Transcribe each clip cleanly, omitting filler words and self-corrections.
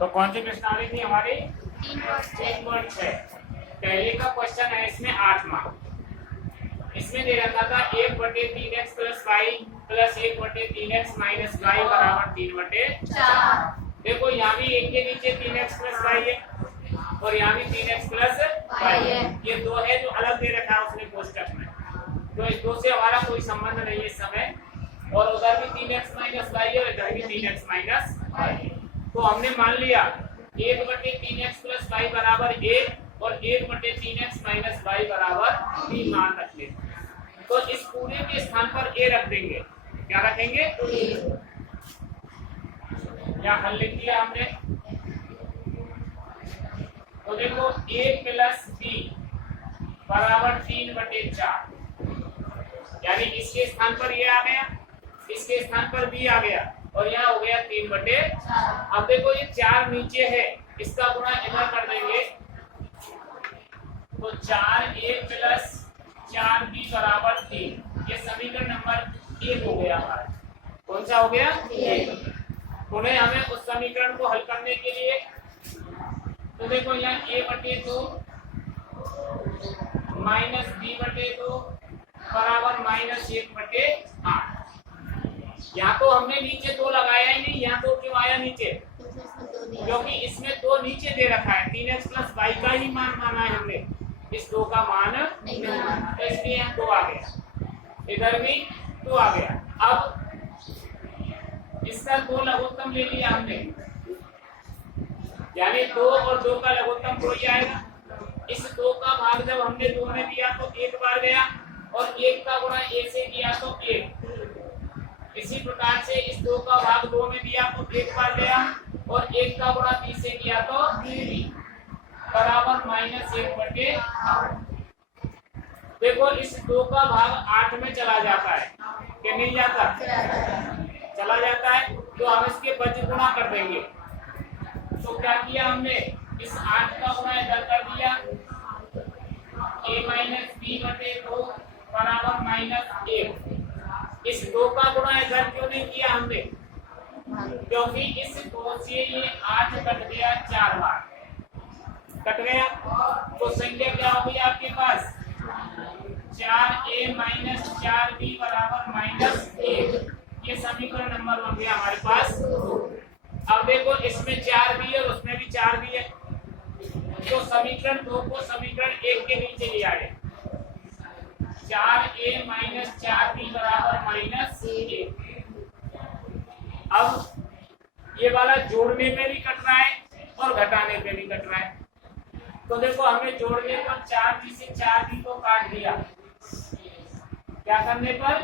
तो कौन सी प्रश्न आ रही थी हमारी 3.6। पहले का क्वेश्चन है इसमें 8 मार्क। इसमें दे रखा था 1/3x + y + 1/3x - y = 3/4। देखो यहाँ भी 1 के नीचे 3x + y है और यहाँ भी 3x + y है। ये दो है जो अलग दे रखा है उसने कोष्टक में, तो इस दो से हमारा कोई संबंध नहीं है इस समय। और उधर भी 3x - y है और इधर भी 3x - y है। तो हमने मान लिया 1/3x + y = 1 और 1/3x - y = 3 मान रख लेते हैं। तो इस पूरे के स्थान पर a रख देंगे। क्या रखेंगे? या हल लिख दिया हमने। तो देखो a + b = 3/4, यानी इसके स्थान पर ये आ गया, इसके स्थान पर b आ गया और यहाँ हो गया 3/4। अब देखो ये 4 नीचे है, इसका गुणा इधर कर देंगे तो 4a + 4b = 3। ये समीकरण नंबर 1 हो गया हमारा। कौन सा हो गया? 1। उन्हें हमें उस समीकरण को हल करने के लिए तो देखो यहाँ a/2 - b/2 = -1/8। यहाँ तो हमने नीचे 2 लगाया ही नहीं, यहाँ तो क्यों आया नीचे? क्योंकि इसमें 2 नीचे दे रखा है, 3x + y का ही मान माना है हमने, इस 2 का मान नहीं माना, तो इसलिए यहाँ 2 आ गया, इधर भी 2 आ गया। अब इसका 2 लघुत्तम ले लिया हमने, यानी 2 और 2 का लघुत्तम 2 ही आएगा। इस 2 का भाग जब हमने 2 में दिया तो 1 बार गया और 1 का गुणा a से किया तो 1। इसी प्रकार से इस 2 का भाग 2 में दिया तो 1 बार गया और 1 का गुणा b से किया तो बराबर -1/8। देखो इस 2 का भाग 8 में चला जाता है कि नहीं जाता? चला जाता है, तो हम इसके बच गुणा कर देंगे। तो क्या किया हमने, इस 8 का गुणा इधर कर दिया, a - b/2 = -1। इस 2 का गुणा इधर क्यों नहीं किया हमने? क्योंकि इस 2 से ये 8 कट गया, 4 बार कट गया, तो संख्या क्या होगी आपके पास? 4a - 4b = -1। ये समीकरण नंबर 1 गया हमारे पास। अब देखो इसमें 4 भी है और उसमें भी 4 भी है, तो समीकरण 2 को समीकरण 1 के नीचे ले आए। 4a - 4b = -1। अब ये वाला जोड़ने पे भी कट रहा है और घटाने पे भी कट रहा है। तो देखो हमें जोड़ने पर 4b से 4b को काट दिया, क्या करने पर?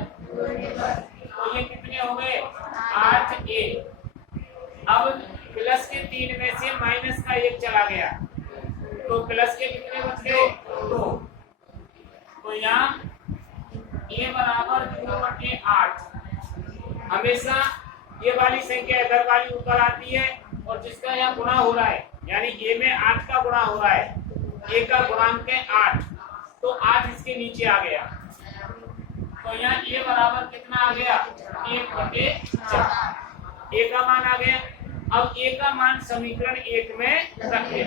तो ये कितने हो गए? 8a। अब प्लस के 3 में से माइनस का 1 चला गया, तो प्लस के कितने बच गए? 2। तो यहाँ a = 2/8। हमेशा ये वाली संख्या इधर वाली ऊपर आती है और जिसका यहाँ गुणा हो रहा है, यानी a में 8 का गुणा हो रहा है, a का गुणांक है 8, तो 8 इसके नीचे आ गया। तो यहाँ a बराबर कितना आ गया? 1/4। a का मान आ गया। अब a का मान समीकरण 1 में रखें।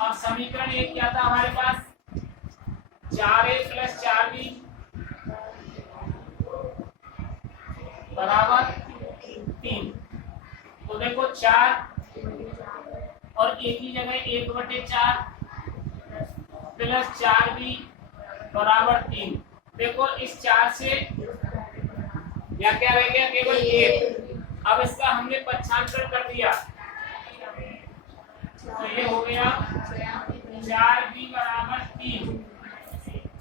अब समीकरण 1 क्या था हमारे पास? 4a + 4b = 3। तो देखो 4 और a की जगह 1/4 + 4b = 3। देखो इस 4 से या क्या रह गया? केवल 1। अब इसका हमने पक्षांतर कर दिया, तो ये हो गया 4b = 3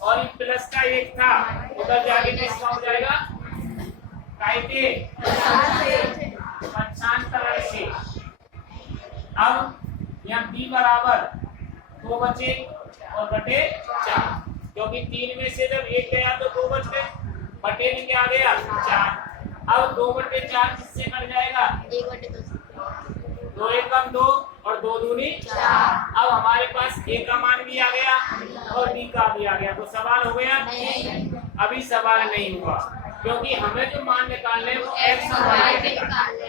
और प्लस का 1 था, उधर जाके किसका हो जाएगा? कायदे पक्षांतर से। अब यहाँ b बराबर 2 बचे और बटे 4, क्योंकि 3 में से जब 1 गया तो 2 बच गए, बटे में क्या आ गया? 4। अब 2/4 किससे कट जाएगा? 1/2 2 एकम 2 और 2 दूनी 4। अब हमारे पास ए का मान भी आ गया और बी का भी आ गया, तो सवाल हो गया? अभी सवाल नहीं हुआ, क्योंकि हमें जो मान निकालने वो एक्स और वाई के निकालने।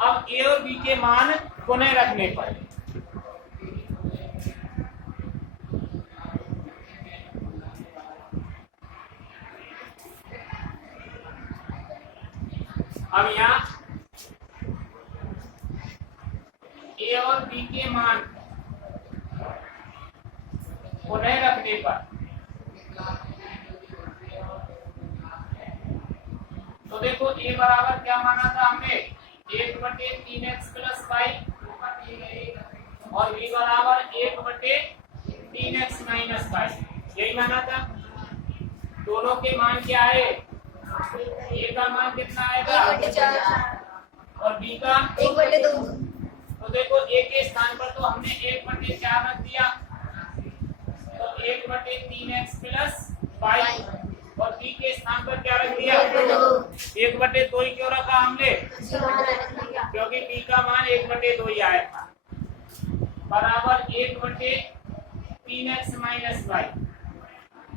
अब ए और बी के मान पुनः रखने पर अब यहाँ ए और बी के मान पुनः रखने पर तो देखो ए बराबर क्या माना था हमने? 1/3x + y और b बराबर 1/3x - y, यही माना था। दोनों के मान क्या है? ए का मान कितना आएगा 1/4 और बी का 1/2। तो देखो ए के स्थान पर तो हमने 1/4 रख दिया, तो 1/3x + y और बी के स्थान पर क्या रख दिया? 1/2 ही क्यों रखा हमने? क्योंकि बी का मान 1/2 ही आया था, बराबर 1/3x - y।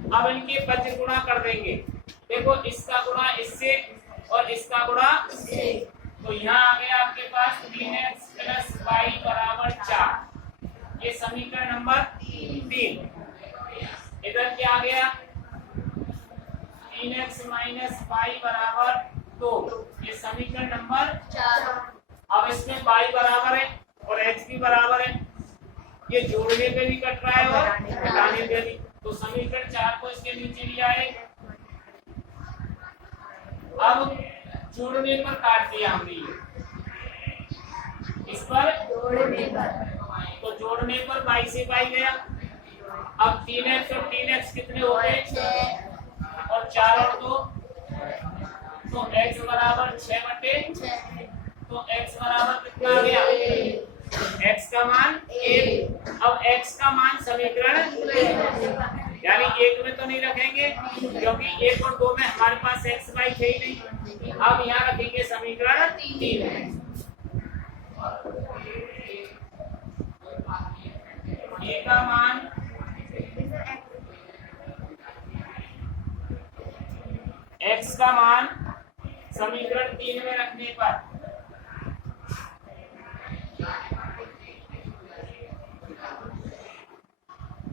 अब इनके पद गुणा कर देंगे। देखो इसका गुणा इससे और इसका गुणा इससे, तो यहाँ आ गया आपके पास 3x + y = 4, ये समीकरण नंबर 3। इधर क्या आ गया? 3x - y = 2, ये समीकरण नंबर 4। अब इसमें y बराबर है और x भी बराबर है, ये जोड़ने पे भी कट रहा है और घटाने पे भी, तो समीकरण 4 को इसके नीचे लिया है। अब जोड़ने पर काट दिया हमने ये, इस पर जोड़ने पर तो जोड़ने पर y से y गया। अब 3x और 3x कितने हो गए? 6 और 4 और 2, तो x बराबर 6/6, तो x बराबर कितना आ गया? x का मान 1। अब x का मान समीकरण यानी 1 में तो नहीं रखेंगे, क्योंकि 1 और 2 में हमारे पास x y है ही नहीं। अब यहाँ रखेंगे समीकरण 3। a का मान x का मान समीकरण 3 में रखने पर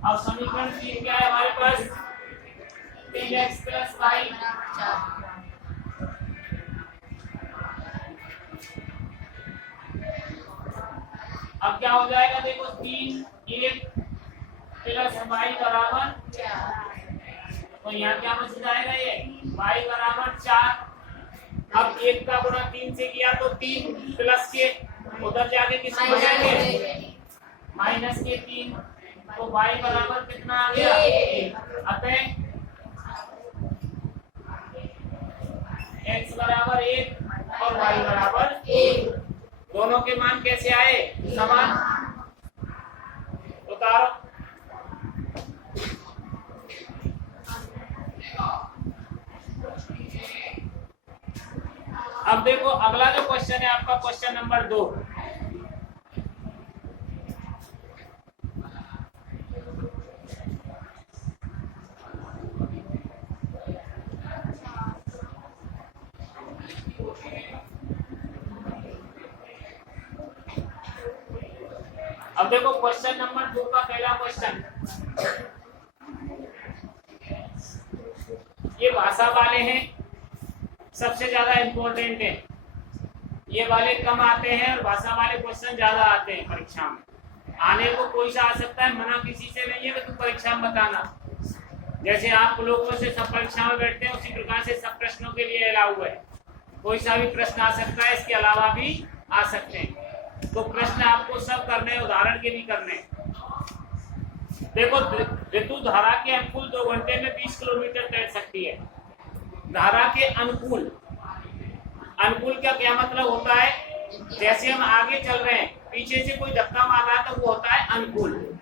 अब समीकरण 3 क्या है हमारे पास? 3x + y। अब क्या हो जाएगा? देखो 3 1 + y = 4, तो यहाँ क्या बच जाएगा? ये y = 4। अब 1 का गुणा 3 से किया तो 3 प्लस के उधर जाके किसमें हो जाएंगे? माइनस के 3, तो y बराबर कितना आ गया? अतः x बराबर 1 और y बराबर 1। दोनों के मान कैसे आए? समान। उतारो। अब देखो अगला जो क्वेश्चन है आपका क्वेश्चन नंबर 2। अब देखो क्वेश्चन नंबर 2 का पहला क्वेश्चन, ये भाषा वाले हैं, सबसे ज्यादा इंपॉर्टेंट है। ये वाले कम आते हैं और भाषा वाले क्वेश्चन ज्यादा आते हैं परीक्षा में। आने को कोई सा आ सकता है, मना किसी से नहीं है कि तुम परीक्षा में बताना। जैसे आप लोगों से सब परीक्षा में बैठते हैं, उसी प्रकार से सब प्रश्नों के लिए अलाउ है। कोई सा भी प्रश्न आ सकता है, इसके अलावा भी आ सकते हैं। तो प्रश्न आपको सब करने, उदाहरण के भी करने। देखो ऋतु धारा के अनुकूल 2 घंटे में 20 किलोमीटर तैर सकती है। धारा के अनुकूल, अनुकूल का क्या मतलब होता है? जैसे हम आगे चल रहे हैं, पीछे से कोई धक्का मार रहा है तो वो होता है अनुकूल।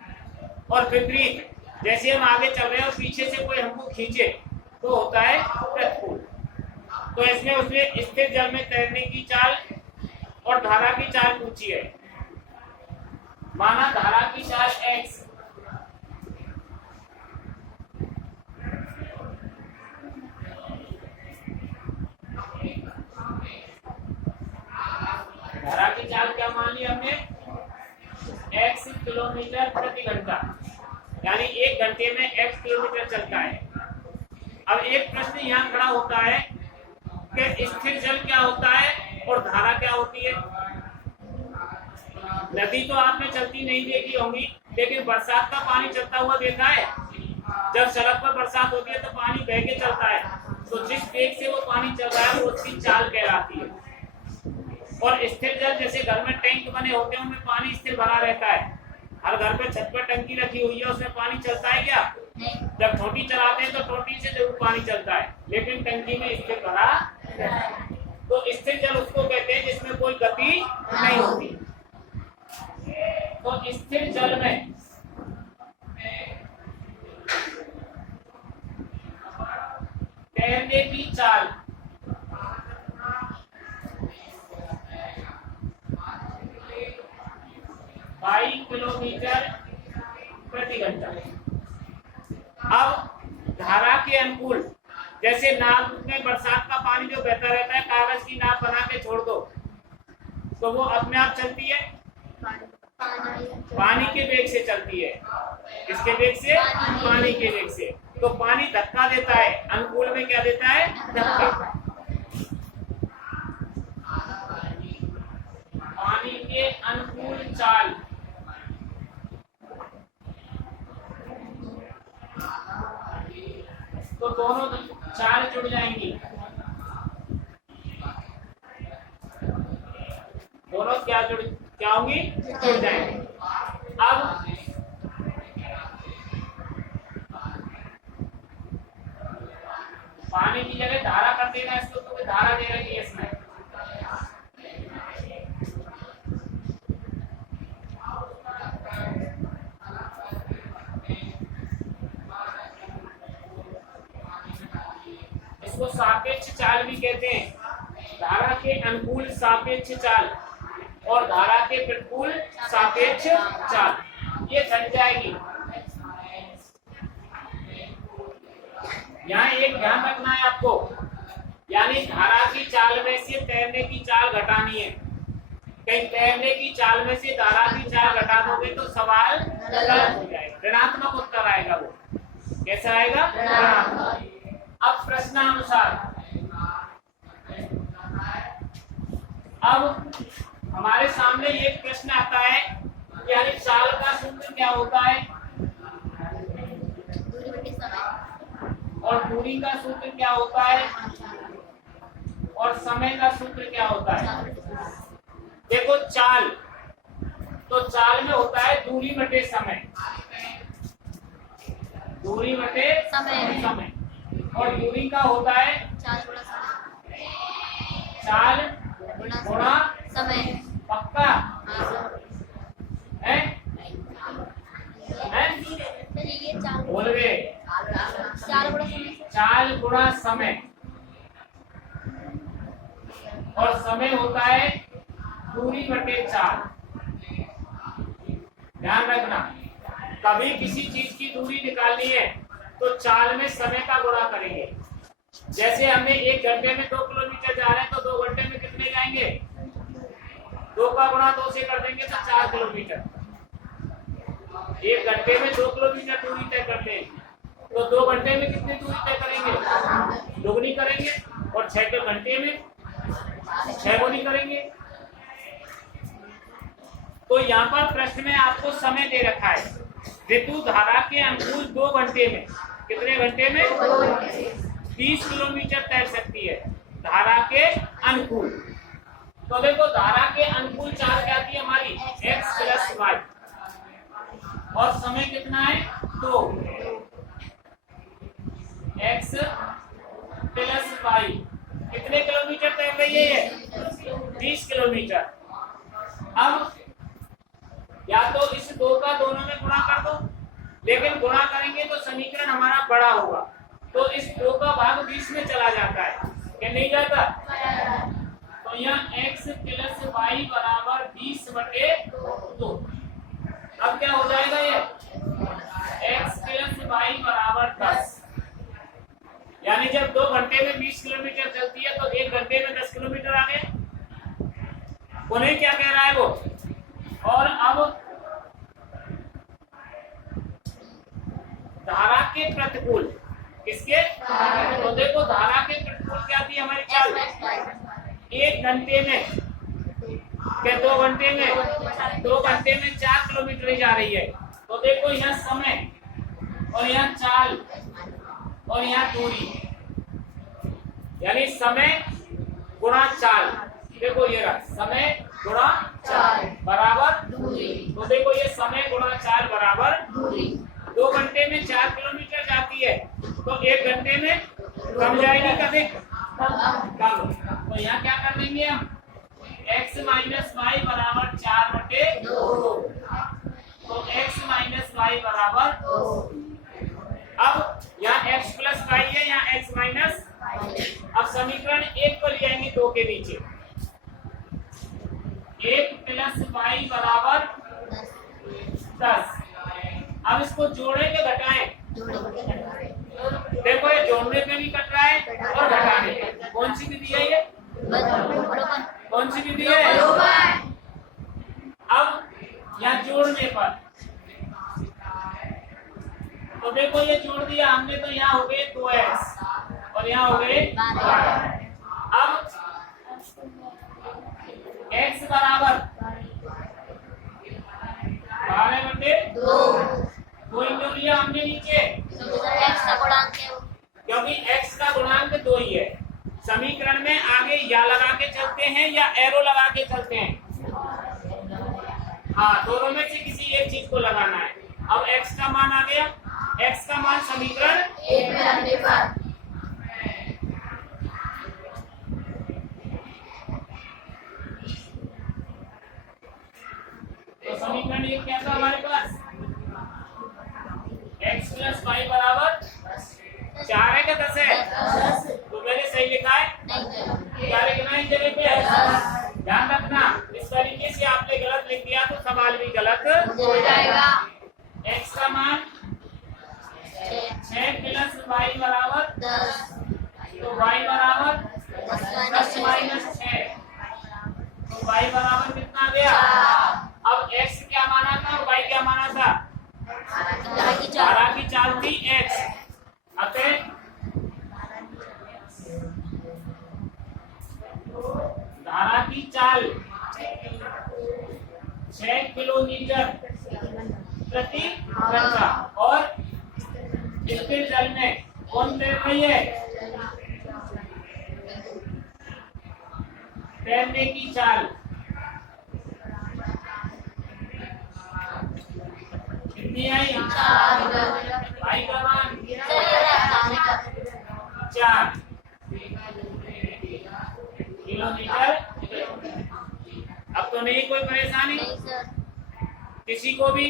और विपरीत, जैसे हम आगे चल रहे हैं और पीछे से कोई हमको खींचे तो होता है प्रतिकूल। तो इसमें उसने स्थिर जल में तैरने की चाल और धारा की चाल पूछी है। की चाल x, धारा की चाल क्या मान ली हमने, x किलोमीटर प्रति घंटा, यानी 1 घंटे में x किलोमीटर चलता है। अब एक प्रश्न यहाँ खड़ा होता है कि स्थिर जल क्या होता है और धारा क्या होती है। नदी तो आपने चलती नहीं देखी होंगी, लेकिन बरसात का पानी चलता हुआ देखा है। जब सड़क पर बरसात होती है तो पानी बह के चलता है, तो जिस वेग से वो पानी चल रहा है वो उसकी चाल कहलाती है। और स्थिर जल जैसे घर में टैंक बने होते हैं, उनमें पानी स्थिर भरा रहता है। हर घर पे छत पर टंकी रखी हुई है, उसमें पानी चलता है क्या? जब टोटी चलाते हैं तो टोटी से जरूर पानी चलता है, लेकिन टंकी में स्थिर भरा रहता है। तो स्थिर जल उसको कहते हैं जिसमें कोई गति नहीं होती। तो स्थिर जल में तैरने की चाल किलोमीटर प्रति घंटा। अब धारा के अनुकूल, जैसे नाव में बरसात का पानी जो बहता रहता है, कागज की नाव बना के छोड़ दो तो वो अपने आप चलती है, पानी के वेग से चलती है। किसके वेग से? पानी के वेग से। तो पानी धक्का देता है, अनुकूल में क्या देता है? धक्का। पानी के अनुकूल चाल तो दोनों चाल जुड़ जाएंगी, दोनों क्या होंगी? जुड़ जाएंगे। अब पानी की जगह धारा कर देना इसको, तो धारा दे रही है इसमें। इसको सापेक्ष चाल भी कहते हैं। धारा के अनुकूल सापेक्ष चाल और धारा के प्रतिकूल सापेक्ष चाल, ये घट जाएगी। यहाँ एक ध्यान रखना है आपको, यानी धारा की चाल में से तैरने की चाल घटानी है। कहीं तैरने की चाल में से धारा की चाल घटा दोगे तो सवाल गलत हो जाएगा, ऋणात्मक उत्तर आएगा। वो कैसा आएगा? ऋणात्मक। अब प्रश्नानुसार, अब हमारे सामने एक प्रश्न आता है, यानी चाल का सूत्र क्या होता है और दूरी का सूत्र क्या होता है और समय का सूत्र क्या होता है। देखो चाल, तो चाल में होता है दूरी बटे समय, दूरी बटे समय। और दूरी का होता है चाल गुणा समय। पक्का है? बोल गए? चाल गुणा समय, और समय होता है दूरी बटे चाल। ध्यान रखना, कभी किसी चीज की दूरी निकालनी है तो चाल में समय का गुणा करेंगे। जैसे हमने 1 घंटे में 2 किलोमीटर जा रहे हैं तो 2 घंटे में कितने जाएंगे? 2 का गुणा 2 से कर देंगे तो 4 किलोमीटर। 1 घंटे में 2 किलोमीटर दूरी तय करते हैं तो 2 घंटे में कितनी दूरी तय करेंगे? दोगुनी करेंगे। और 6 घंटे में 6 गुनी करेंगे। तो यहाँ पर प्रश्न में आपको समय दे रखा है, ऋतु धारा के अनुकूल 2 घंटे में, कितने घंटे में? 30 किलोमीटर तैर सकती है धारा के अनुकूल। तो देखो धारा के अनुकूल चाल क्या थी हमारी? x + y, और समय कितना है? 2। x + y कितने किलोमीटर तैर रही है ये? 30 किलोमीटर। अब या तो इस 2 का दोनों में गुणा कर दो, लेकिन गुणा करेंगे तो समीकरण हमारा बड़ा होगा, तो इस 2 का भाग 20 में चला जाता है, क्या नहीं जाता? तो यहाँ x + y = 20/2। अब क्या हो घंटे में 20 किलोमीटर चलती है तो 1 घंटे में 10 किलोमीटर आ गए। उन्हें क्या कह रहा है वो। और अब धारा के प्रतिकूल, किसके? तो देखो धारा के प्रतिकूल क्या थी हमारी चाल, 1 घंटे में क्या 2 घंटे में 2 घंटे में 4 किलोमीटर ही जा रही है। तो देखो यहाँ समय और यहाँ चाल और यहाँ दूरी, यानी समय गुणा चाल। देखो ये रहा समय गुणा चाल बराबर दूरी। तो देखो ये समय गुणा चाल बराबर दूरी। 2 घंटे में 4 किलोमीटर जाती है तो 1 घंटे में कम जाएगी, कभी कम। तो यहाँ क्या कर देंगे हम, x माइनस वाई बराबर 4/2। तो x माइनस वाई बराबर, अब यहाँ x प्लस वाई है, यहाँ x माइनस। अब समीकरण 1 को ले आएंगे 2 के नीचे, 1 प्लस वाई बराबर 10। अब इसको जोड़े के घटाएं, देखो ये जोड़ने पे भी कट रहा है और घटाने पे। कौन सी विधि है ये, कौन सी विधि है? अब यहाँ जोड़ने पर तो देखो ये जोड़ दिया हमने, तो यहाँ हो गए 2x और यहाँ हो गए 12। अब x बराबर 12/2 क्यों लिया हमने नीचे, क्योंकि x का गुणांक 2 ही है। समीकरण में आगे या लगा के चलते हैं या एरो लगा के चलते हैं, हाँ दोनों में से किसी एक चीज को लगाना है। अब x का मान आ गया, x का मान समीकरण 1 में रखने पर तो समीकरण 1 क्या था हमारे पास, x प्लस वाई बराबर 4 है क्या 10 है? तो मैंने सही लिखा है, क्या लिखना है जगह पे, ध्यान रखना। इस तरीके से आपने गलत लिख दिया तो सवाल भी गलत हो जाएगा। x का मान 6 प्लस वाई बराबर 10, तो y बराबर 10 माइनस 6, तो y बराबर कितना गया। अब x क्या माना था और y क्या माना था, धारा की चाल थी x, अतः धारा की चाल 6 किलोमीटर प्रति घंटा और स्थिर जल में कौन तैर रही है, तैरने की चाल कितनी आई, भाई का मान 4 किलोमीटर। अब तो नहीं कोई परेशानी किसी को भी।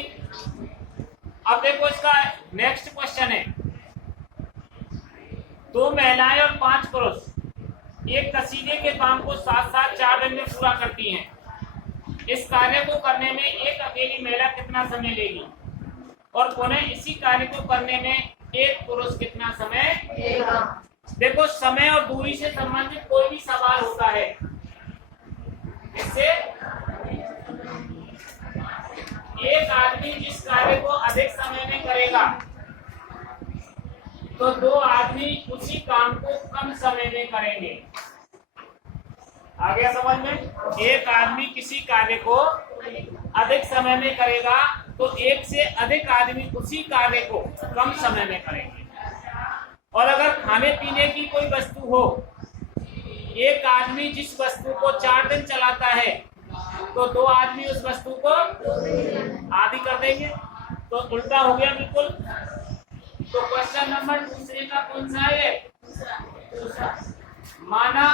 अब देखो इसका नेक्स्ट क्वेश्चन है, 2 महिलाएं और 5 पुरुष एक कसीदे के काम को साथ साथ 4 दिन में पूरा करती हैं। इस कार्य को करने में एक अकेली महिला कितना समय लेगी और पुनः इसी कार्य को करने में एक पुरुष कितना समय लेगा। देखो समय और दूरी से संबंधित कोई भी सवाल होता है, इससे एक आदमी जिस कार्य को अधिक समय में करेगा तो 2 आदमी उसी काम को कम समय में करेंगे। आ गया समझ में? एक आदमी किसी कार्य को अधिक समय में करेगा तो एक से अधिक आदमी उसी कार्य को कम समय में करेंगे। और अगर खाने पीने की कोई वस्तु हो, एक आदमी जिस वस्तु को 4 दिन चलाता है तो 2 आदमी उस वस्तु को आधी कर देंगे। तो उल्टा हो गया बिल्कुल। तो क्वेश्चन नंबर दूसरे का कौन सा है? माना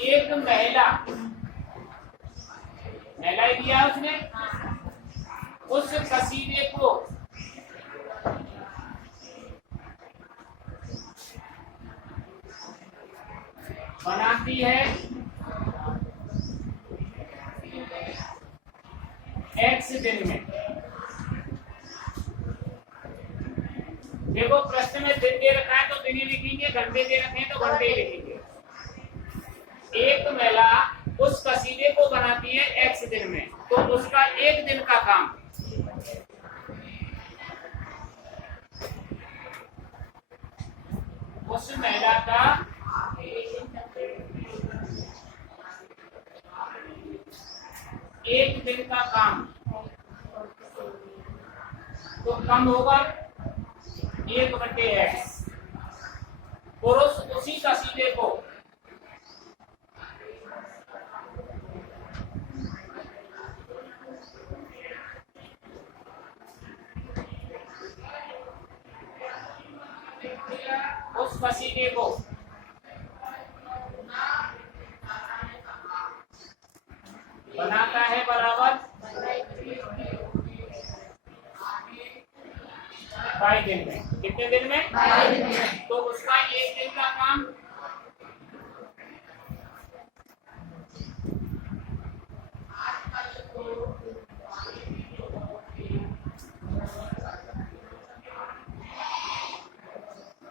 एक महिला ही दिया उसने, उस कसीदे को बनाती है X दिन में। देखो प्रश्न में दिन दे रखा है तो दिन ही लिखेंगे, घंटे दे रखे हैं तो घंटे ही लिखेंगे। एक महिला उस कसीदे को बनाती है एक्स दिन में, तो उसका एक दिन का काम, उस महिला का एक दिन का काम तो कम होगा 1/x। पुरुष उसी कसीदे को बनाता है बराबर 22 दिन में। कितने दिन में? 22 दिन में। तो उसका एक दिन का काम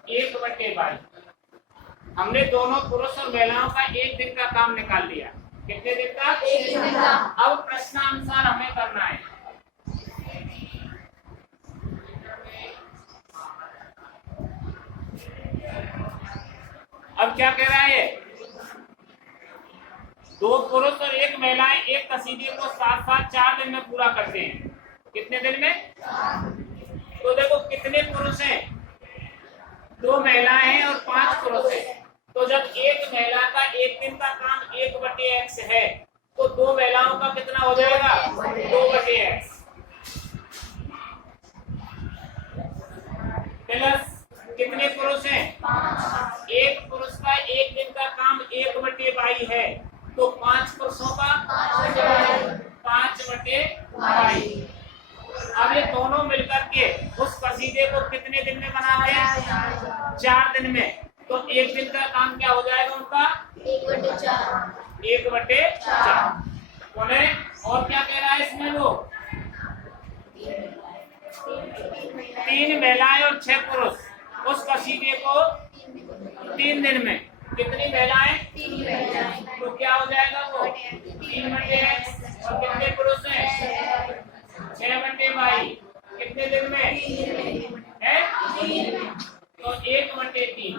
एक बटे 22। हमने दोनों पुरुष और महिलाओं का एक दिन का काम निकाल लिया। कितने दिन का? एक दिन का। अब प्रश्नानुसार हमें करना है। अब क्या कह रहा है? दो पुरुष और एक महिलाएं एक कसीदे को साथ साथ 4 दिन में पूरा करते हैं। कितने दिन में? तो देखो कितने पुरुष हैं? 2 महिलाएं हैं और 5 पुरुष हैं। तो जब एक महिला का एक दिन का काम 1/x है तो 2 महिलाओं का कितना हो जाएगा? 2/x प्लस कितने पुरुष हैं? 1 पुरुष का एक दिन का काम 1/22 है तो 5 पुरुषों का 5/22। अब ये दोनों मिलकर के उस कसीदे को कितने दिन में बनाते हैं? 4 दिन में। तो एक दिन का काम क्या हो जाएगा उनका? 1/4। 1/4। और क्या कह रहा है इसमें? वो 3 महिलाएं और 6 पुरुष उस कसीदे को 3 दिन में। कितनी महिलाएं? 3 महिलाएं। तो क्या हो जाएगा वो? 3/x। और कितने पुरुष हैं? 6/22। कितने दिन में है? 3। तो 1/3।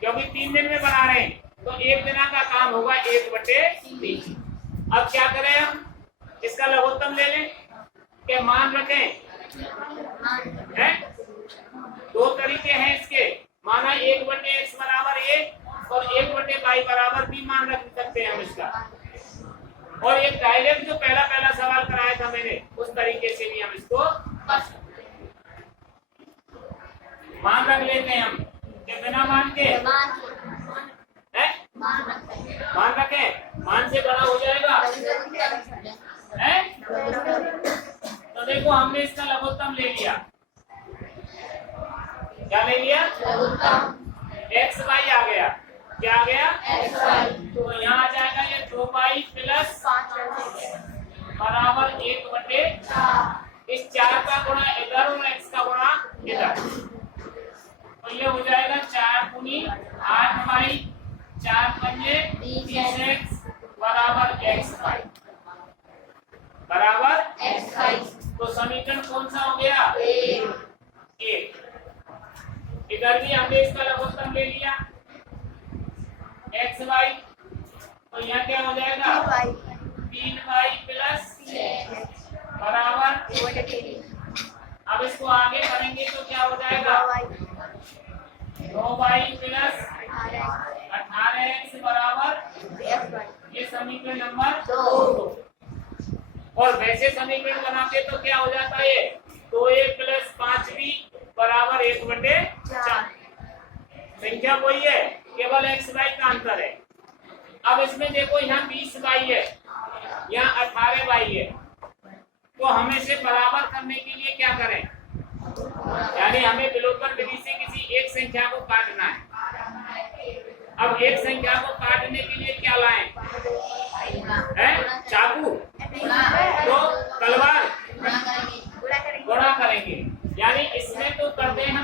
क्योंकि 3 दिन में बना रहे हैं तो एक दिन का काम होगा 1/3। अब क्या करें हम? इसका लघुत्तम ले लें। क्या मान रखें? है 2 तरीके हैं इसके। माना 1/x बराबर a और 1/y बराबर b मान रख सकते हैं हम इसका। और एक डायरेक्ट जो पहला सवाल कराया था मैंने उस तरीके से भी हम इसको कर सकते हैं। मान रख लेते हैं हम कि बिना मान के है? मान रखें। मान से बड़ा हो जाएगा है? तो देखो हमने इसका लघुत्तम ले लिया। क्या ले लिया? x y आ गया। क्या आ गया? तो यहाँ आ जाएगा ये 2y प्लस बराबर 1/4। इस 4 का गुणा इधर और x का गुणा इधर, तो ये हो जाएगा 4 × 8y 4 × 30x बराबर xy बराबर xy। तो समीकरण कौन सा हो गया? 1। इधर भी हमने इसका लघुत्तम ले लिया xy। तो यहाँ क्या हो जाएगा? 3y प्लस बराबर। अब इसको आगे करेंगे तो क्या हो जाएगा? 9y प्लस 18x बराबर। ये समीकरण नंबर 2। और वैसे समीकरण बनाते तो क्या हो जाता है? 2a प्लस 5b बराबर 1/4। संख्या वही है, केवल xy का अंतर है। अब इसमें देखो यहाँ 20y है, यहाँ 18y है। तो हमें इसे बराबर करने के लिए क्या करें? यानी हमें विलोपन विधि से किसी एक संख्या को काटना है। अब एक संख्या को काटने के लिए क्या लाएं? है? चाकू? तो तलवार? गुणा करेंगे। यानी इसमें तो करते हैं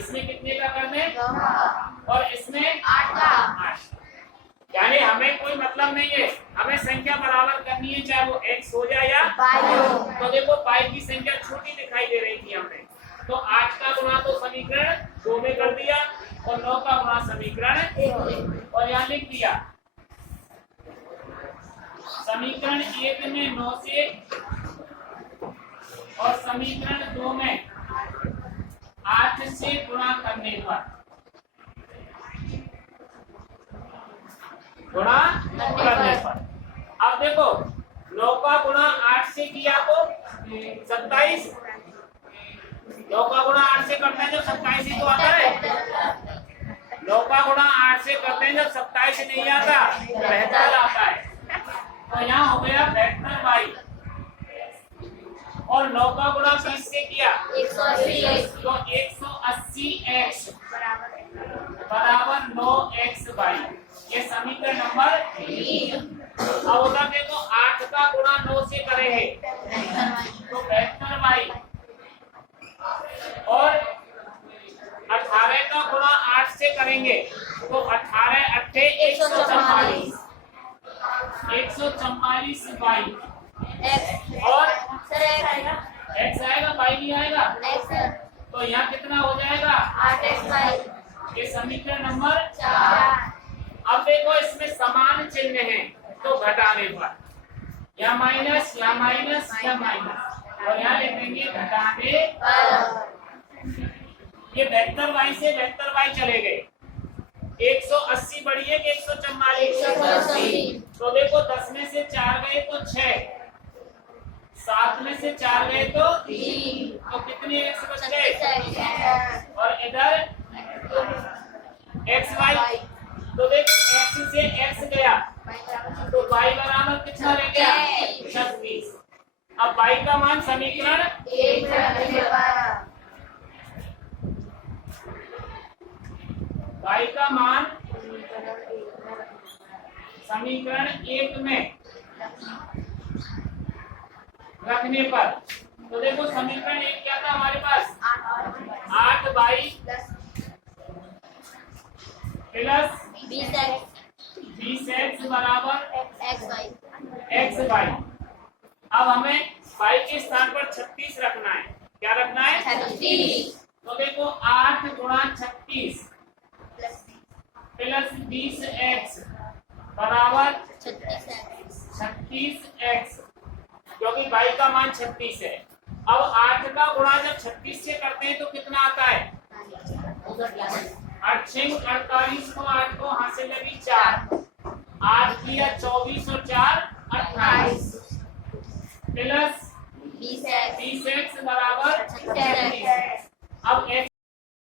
इसमें कितने का करने 9 का और इसमें 8 का 8। यानी हमें कोई मतलब नहीं है, हमें संख्या बराबर करनी है, चाहे वो x हो जाए या y हो। तो देखो पाई की संख्या छोटी दिखाई दे रही थी हमें, तो 8 का गुणा तो समीकरण 2 में कर दिया और 9 का गुणा समीकरण और यहाँ लिख दिया समीकरण 1 में 9 से और समीकरण 2 में 8 से गुणा करने पर अब देखो 9 का गुणा 8 से किया तो 27, 9 का गुणा 8 से करते हैं जब 27 ही तो आता है, 9 का गुणा 8 से करते हैं जब 27 नहीं आता, 72 आता है। तो यहाँ हो गया 72y और 9 का गुणा 20 से किया 180 तो 180x बराबर 9xy, ये समीकरण नंबर 3। अब होता देखो 8 का गुणा 9 से करे है तो 72y और 18 का गुणा 8 से करेंगे तो 18 अट्ठे 144 144y और सर x आएगा y नहीं आएगा, x तो यहाँ कितना हो जाएगा 8xy ये समीकरण नंबर 4। अब देखो इसमें समान चिन्ह है तो घटाने पर या माइनस या माइनस या माइनस और यहाँ लिखेंगे घटाने ये 72y से 72y चले गए, 180 बढ़ी है कि 144, तो देखो 10 में से 4 गए तो 6, 7 में से 4 गए तो 3, तो कितने x बच गए और इधर xy, तो देखो x से x गया तो y बराबर कितना रह गया 36। अब y का मान समीकरण 1 रखने पर y का मान समीकरण 1 में रखने पर तो देखो समीकरण 1 क्या था हमारे पास 8y प्लस 20x बराबर xy। अब हमें y के स्थान पर 36 रखना है, क्या रखना है 36 तो देखो 8 गुणा 36 प्लस 20x बराबर 36x, क्योंकि y का मान 36 है। अब 8 का गुणा जब 36 से करते हैं तो कितना आता है 8 48 को 8 को हाथ से लगी 4, 8 किया 24 और 4